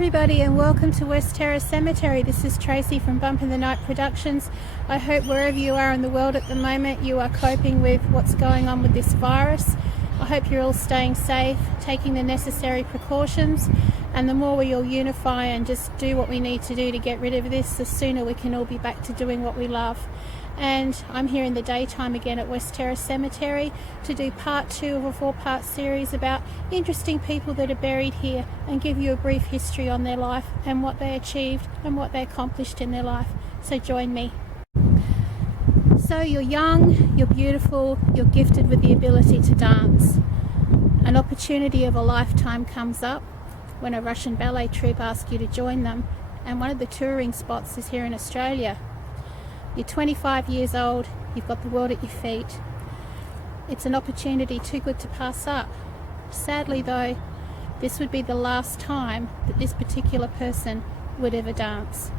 everybody, and welcome to West Terrace Cemetery. This is Tracy from Bump in the Night Productions. I hope wherever you are in the world at the moment you are coping with what's going on with this virus. I hope you're all staying safe, taking the necessary precautions, and the more we all unify and just do what we need to do to get rid of this, the sooner we can all be back to doing what we love. And I'm here in the daytime again at West Terrace Cemetery to do part 2 of a 4-part series about interesting people that are buried here and give you a brief history on their life and what they achieved and what they accomplished in their life. So join me. So you're young, you're beautiful, you're gifted with the ability to dance. An opportunity of a lifetime comes up when a Russian ballet troupe asks you to join them, and one of the touring spots is here in Australia. You're 25 years old, you've got the world at your feet. It's an opportunity too good to pass up. Sadly though, this would be the last time that this particular person would ever dance.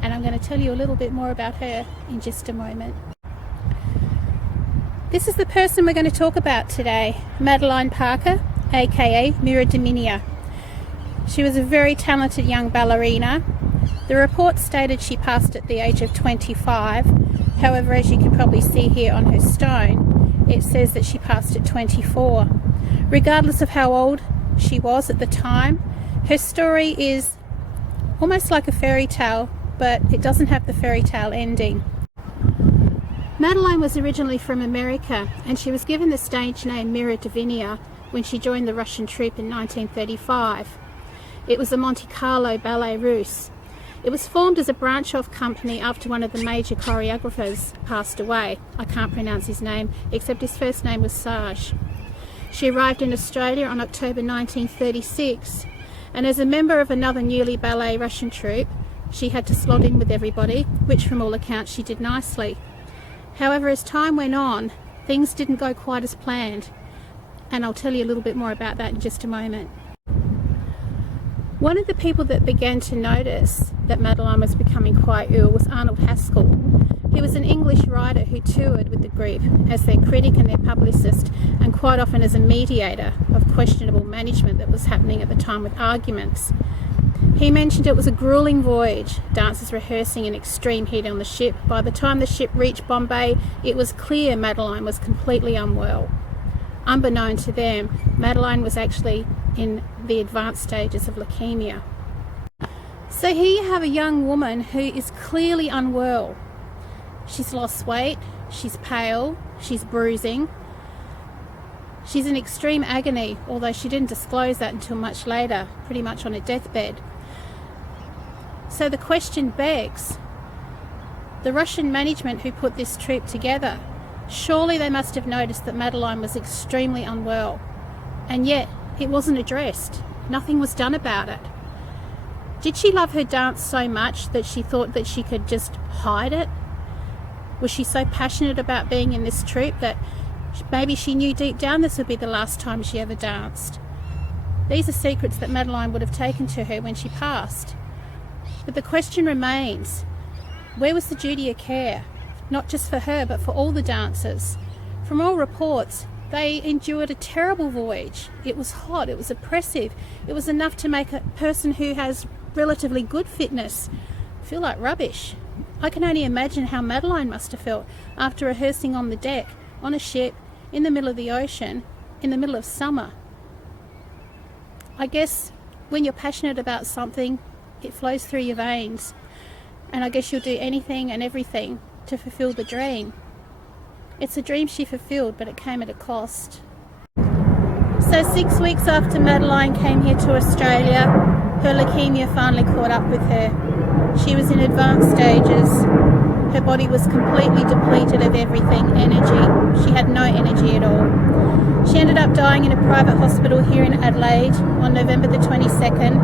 And I'm going to tell you a little bit more about her in just a moment. This is the person we're going to talk about today, Madeline Parker, aka Mira Dominia. She was a very talented young ballerina. The report stated she passed at the age of 25. However, as you can probably see here on her stone, it says that she passed at 24. Regardless of how old she was at the time, her story is almost like a fairy tale, but it doesn't have the fairy tale ending. Madeline was originally from America, and she was given the stage name Mira Dominia when she joined the Russian troupe in 1935. It was the Monte Carlo Ballet Russe. It was formed as a branch-off company after one of the major choreographers passed away. I can't pronounce his name, except his first name was Sage. She arrived in Australia on October 1936, and as a member of another newly ballet Russian troupe, she had to slot in with everybody, which from all accounts she did nicely. However, as time went on, things didn't go quite as planned, and I'll tell you a little bit more about that in just a moment. One of the people that began to notice that Madeline was becoming quite ill was Arnold Haskell. He was an English writer who toured with the group as their critic and their publicist, and quite often as a mediator of questionable management that was happening at the time with arguments. He mentioned it was a grueling voyage, dancers rehearsing in extreme heat on the ship. By the time the ship reached Bombay, it was clear Madeline was completely unwell. Unbeknown to them, Madeline was actually in the advanced stages of leukemia. So here you have a young woman who is clearly unwell. She's lost weight, she's pale, she's bruising. She's in extreme agony, although she didn't disclose that until much later, pretty much on her deathbed. So the question begs, the Russian management who put this troupe together, surely they must have noticed that Madeline was extremely unwell, and yet it wasn't addressed. Nothing was done about it. Did she love her dance so much that she thought that she could just hide it? Was she so passionate about being in this troupe that maybe she knew deep down this would be the last time she ever danced? These are secrets that Madeline would have taken to her when she passed. But the question remains, where was the duty of care? Not just for her, but for all the dancers. From all reports, they endured a terrible voyage. It was hot, it was oppressive, it was enough to make a person who has relatively good fitness feel like rubbish. I can only imagine how Madeline must have felt after rehearsing on the deck, on a ship, in the middle of the ocean, in the middle of summer. I guess when you're passionate about something, it flows through your veins, and I guess you'll do anything and everything to fulfill the dream. It's a dream she fulfilled, but it came at a cost. So 6 weeks after Madeline came here to Australia, her leukemia finally caught up with her. She was in advanced stages. Her body was completely depleted of everything, energy. She had no energy at all. She ended up dying in a private hospital here in Adelaide on November the 22nd,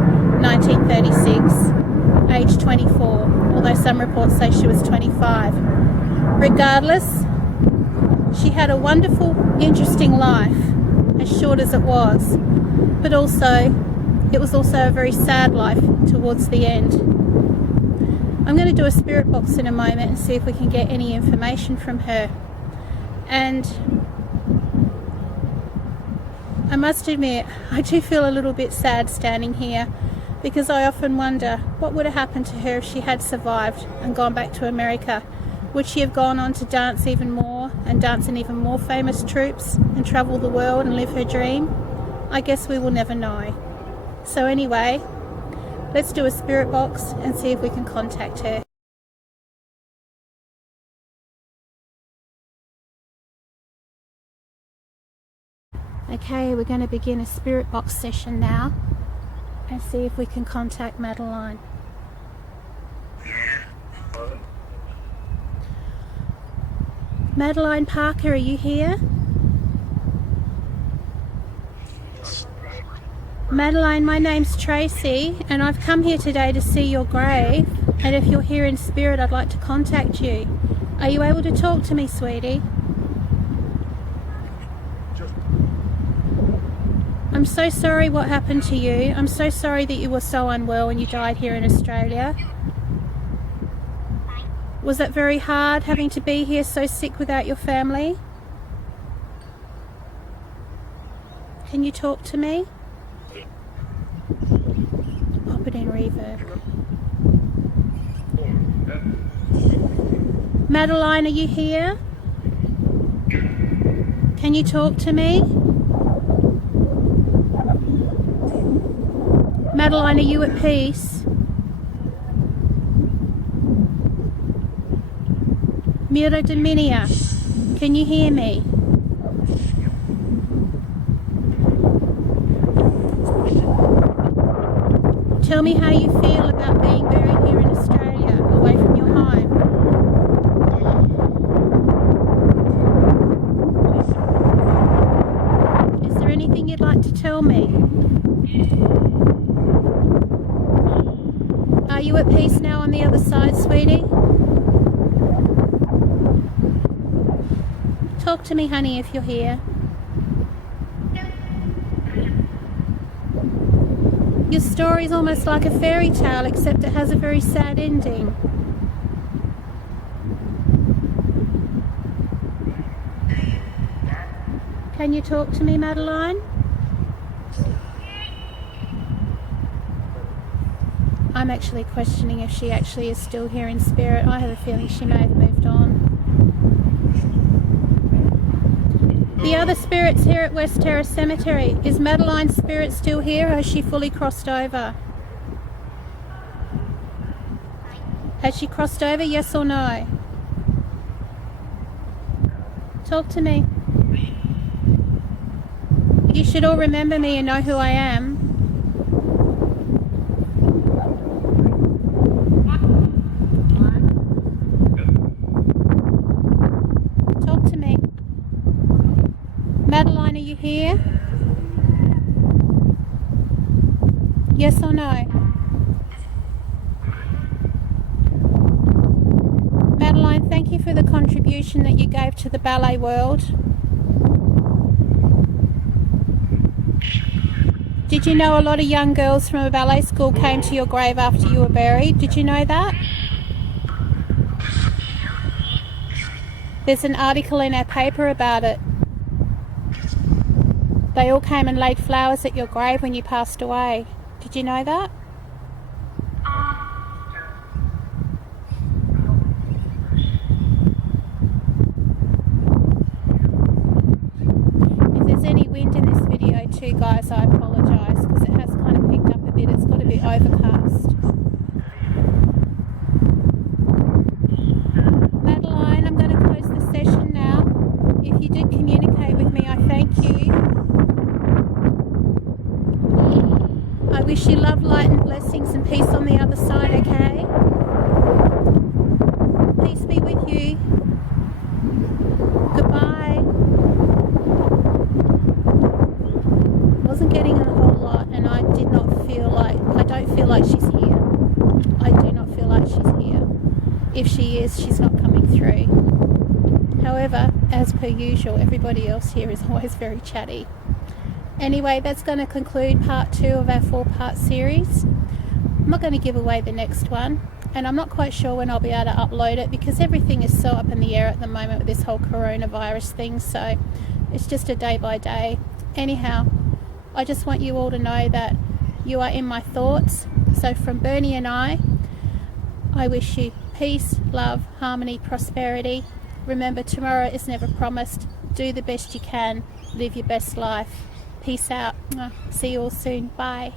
1936, aged 24, although some reports say she was 25. Regardless, she had a wonderful, interesting life, as short as it was, but it was also a very sad life towards the end. I'm going to do a spirit box in a moment and see if we can get any information from her. And I must admit, I do feel a little bit sad standing here because I often wonder what would have happened to her if she had survived and gone back to America. Would she have gone on to dance even more and dance in even more famous troupes and travel the world and live her dream? I guess we will never know. So anyway, let's do a spirit box and see if we can contact her. Okay, we're going to begin a spirit box session now and see if we can contact Madeline. Madeline Parker, are you here? Madeline, my name's Tracy and I've come here today to see your grave, and if you're here in spirit I'd like to contact you. Are you able to talk to me, sweetie? I'm so sorry what happened to you. I'm so sorry that you were so unwell and you died here in Australia. Was that very hard, having to be here so sick without your family? Can you talk to me? Pop it in reverb. Madeline, are you here? Can you talk to me? Madeline, are you at peace? Mira Dominia, can you hear me? Tell me how you feel about being buried here in Australia, away from your home. Is there anything you'd like to tell me? Are you at peace now on the other side, sweetie? Talk to me, honey, if you're here. Your story's almost like a fairy tale, except it has a very sad ending. Can you talk to me, Madeline? I'm actually questioning if she actually is still here in spirit. I have a feeling she may have moved on. The other spirits here at West Terrace Cemetery, is Madeline's spirit still here or has she fully crossed over? Has she crossed over, yes or no? Talk to me. You should all remember me and know who I am. Talk to me. Madeline, are you here? Yes or no? Madeline, thank you for the contribution that you gave to the ballet world. Did you know a lot of young girls from a ballet school came to your grave after you were buried? Did you know that? There's an article in our paper about it. They all came and laid flowers at your grave when you passed away. Did you know that? If there's any wind in this video too, guys, I apologise because it has kind of picked up a bit. It's got a bit overcast. Madeline, I'm going to close the session now. If you did communicate with me, I thank you. I wish you love, light and blessings and peace on the other side, okay? Peace be with you. Goodbye. Wasn't getting a whole lot and I don't feel like she's here. I do not feel like she's here. If she is, she's not coming through. However, as per usual, everybody else here is always very chatty. Anyway, that's going to conclude part 2 of our 4-part series. I'm not going to give away the next one, and I'm not quite sure when I'll be able to upload it because everything is so up in the air at the moment with this whole coronavirus thing, so it's just a day by day. Anyhow, I just want you all to know that you are in my thoughts, So from Bernie and I wish you peace, love, harmony, prosperity. Remember, tomorrow is never promised. Do the best you can. Live your best life. Peace out. See you all soon. Bye.